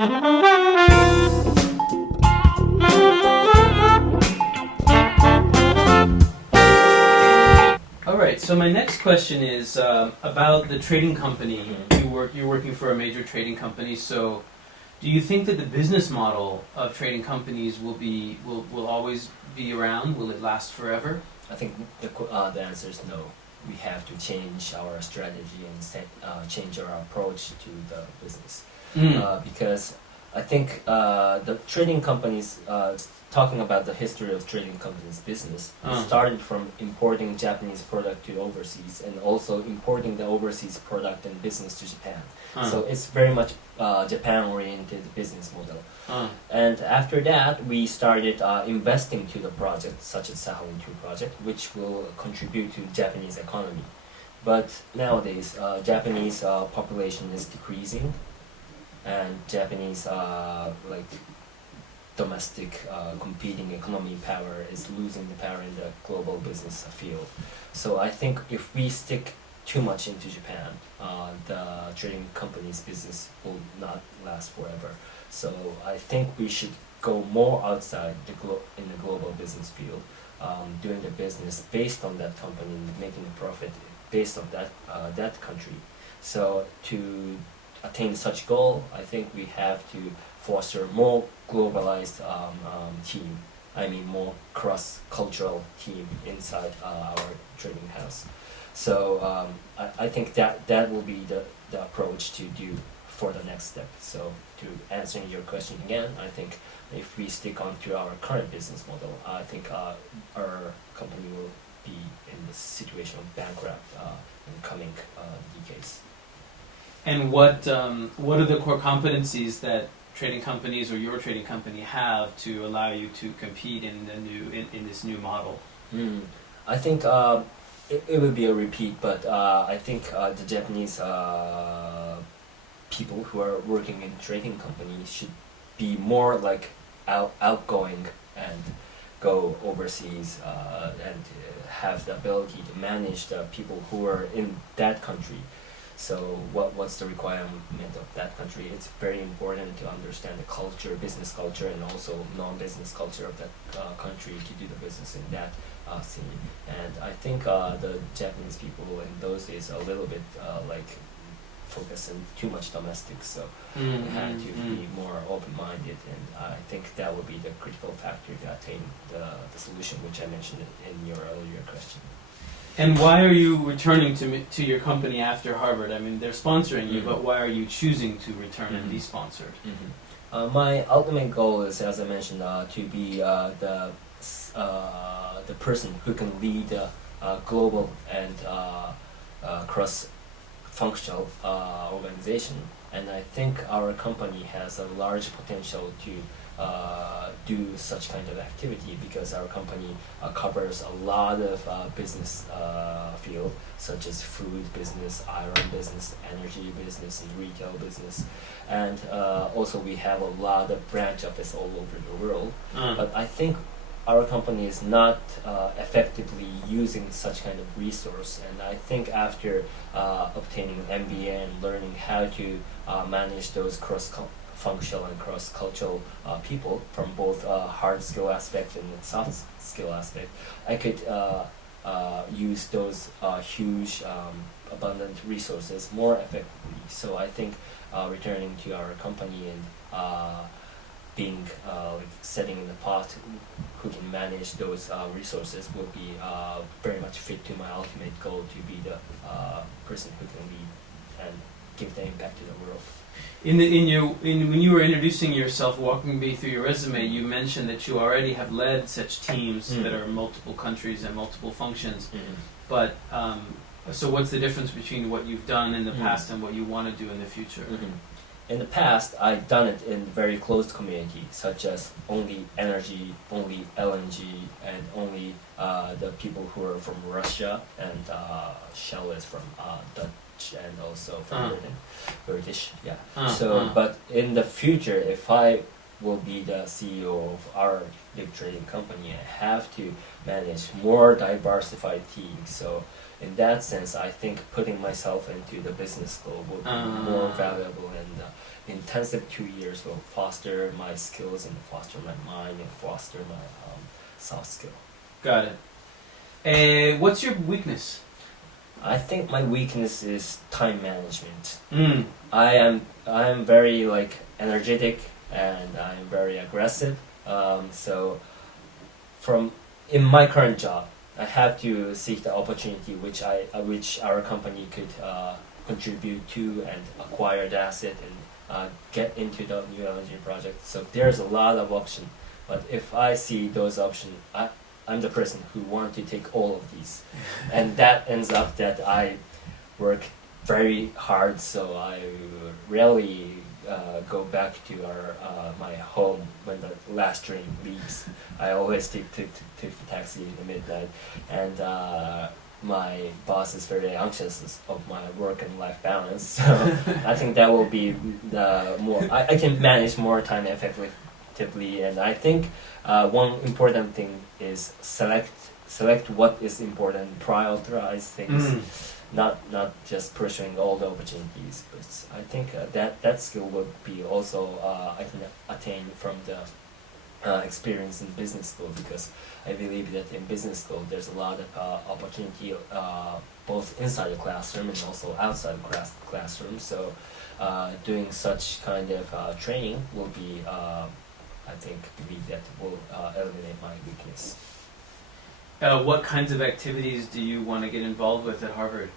All right. So my next question is about the trading company. You're working for a major trading company. So, do you think that the business model of trading companies will always be around? Will it last forever? I think the answer is no. We have to change our strategy and change our approach to the business. Because I think the trading companies, talking about the history of trading companies' business, started from importing Japanese product to overseas and also importing the overseas product and business to Japan. So it's very much Japan-oriented business model. And after that, we started investing to the project, such as Sakhalin 2 project, which will contribute to Japanese economy. But nowadays, Japanese population is decreasing, and Japanese domestic competing economy power is losing the power in the global business field. So I think if we stick too much into Japan, the trading company's business will not last forever. So I think we should go more outside in the global business field, doing the business based on that company, making a profit based on that country. So to attain such goal, I think we have to foster more globalized team. I mean, more cross-cultural team inside our trading house. So I think that will be the approach to do for the next step. So to answering your question again, I think if we stick on to our current business model, I think our company will be in the situation of bankrupt in the coming decades. And what are the core competencies that trading companies or your trading company have to allow you to compete in this new model? I think it would be a repeat, but I think the Japanese people who are working in trading companies should be more like outgoing and go overseas and have the ability to manage the people who are in that country. So what's the requirement of that country? It's very important to understand the culture, business culture, and also non-business culture of that country to do the business in that scene. And I think the Japanese people in those days are a little bit focusing too much domestic, so they had to be more open-minded, and I think that would be the critical factor to attain the solution which I mentioned in your earlier question. And why are you returning to your company after Harvard? I mean, they're sponsoring you, but why are you choosing to return and be sponsored? My ultimate goal is, as I mentioned, to be the person who can lead a global and cross-functional organization. And I think our company has a large potential to do such kind of activity because our company covers a lot of business field, such as food business, iron business, energy business, and retail business. And also we have a lot of branch office all over the world. But I think our company is not effectively using such kind of resource, and I think after obtaining an MBA and learning how to manage those cross-functional and cross-cultural people from both hard skill aspect and soft skill aspect, I could use those huge abundant resources more effectively. So I think returning to our company and being setting in the pot who can manage those resources will be very much fit to my ultimate goal to be the person who can lead and give the impact to the world. When you were introducing yourself, walking me through your resume, you mentioned that you already have led such teams that are in multiple countries and multiple functions. But so what's the difference between what you've done in the past and what you want to do in the future? In the past, I've done it in very closed community, such as only energy, only LNG, and only the people who are from Russia, and Shell is from Dutch and also from British. But in the future, if I will be the CEO of our big trading company, I have to manage more diversified teams. So in that sense, I think putting myself into the business school will be more valuable, and intensive 2 years will foster my skills and foster my mind and foster my soft skill. Got it. What's your weakness? I think my weakness is time management. Mm. I am very like energetic, and I'm very aggressive. So from in my current job, I have to seek the opportunity which our company could contribute to and acquire the asset and get into the new energy project. So there's a lot of option, but if I see those options, I'm the person who want to take all of these, and that ends up that I work very hard. So I rarely go back to my home when the last train leaves. I always take the taxi in the midnight, and my boss is very anxious of my work and life balance. So I think that will be the more I can manage more time effectively, and I think one important thing is select what is important, prioritize things. Mm. Not just pursuing all the opportunities, but I think that skill would be also I can attain from the experience in business school, because I believe that in business school there's a lot of opportunity both inside the classroom and also outside the classroom. So doing such kind of training will be I believe that will eliminate my weakness. What kinds of activities do you want to get involved with at Harvard?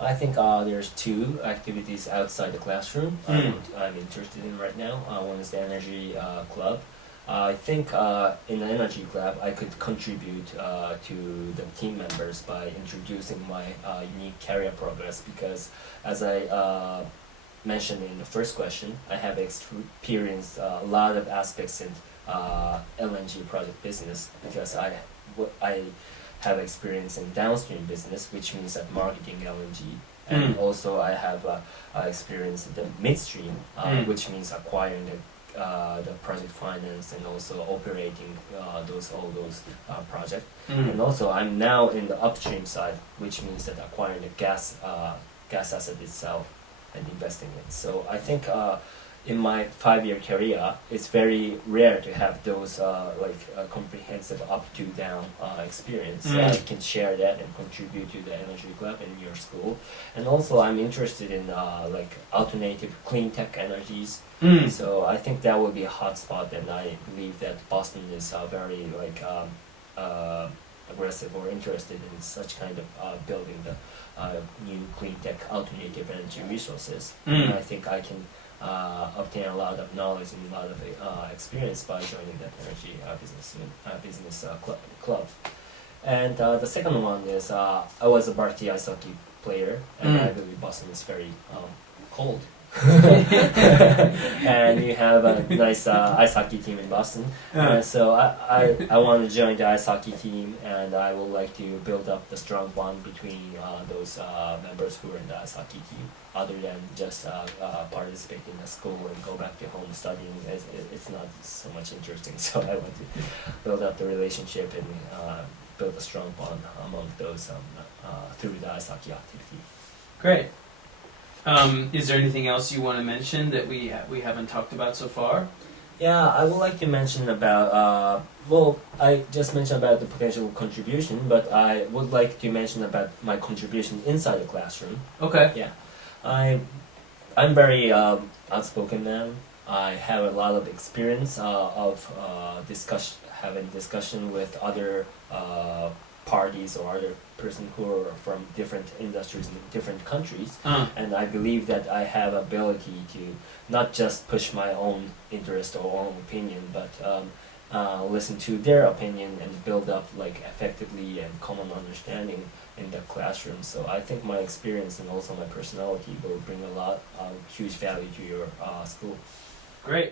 I think there's two activities outside the classroom I'm interested in right now. One is the energy club. I think in the energy club I could contribute to the team members by introducing my unique career progress, because as I mentioned in the first question, I have experienced a lot of aspects in LNG project business, because I have experience in downstream business, which means that marketing LNG, and also I have experience in the midstream, which means acquiring the project finance and also operating all those projects. And also I'm now in the upstream side, which means that acquiring the gas asset itself and investing in it. So I think in my 5-year career, it's very rare to have those comprehensive up to down experience. So I can share that and contribute to the energy club in your school. And also I'm interested in alternative clean tech energies. So I think that would be a hot spot, and I believe that Boston is very aggressive or interested in such kind of building the new clean tech alternative energy resources. And I think I can obtain a lot of knowledge and a lot of experience by joining that energy business club. And the second one is I was a varsity ice hockey player, and I believe Boston is very cold. And you have a nice ice hockey team in Boston. So I want to join the ice hockey team, and I would like to build up the strong bond between those members who are in the ice hockey team, other than just participate in the school and go back to home studying. It's not so much interesting. So I want to build up the relationship and build a strong bond among those through the ice hockey activity. Great. Is there anything else you want to mention that we haven't talked about so far? Yeah, I would like to mention about, I just mentioned about the potential contribution, but I would like to mention about my contribution inside the classroom. Okay. Yeah. I'm very outspoken man. I have a lot of experience of having discussion with other parties or other person who are from different industries in different countries, and I believe that I have ability to not just push my own interest or own opinion, but listen to their opinion and build up effectively and common understanding in the classroom. So I think my experience and also my personality will bring a lot of huge value to your school. Great.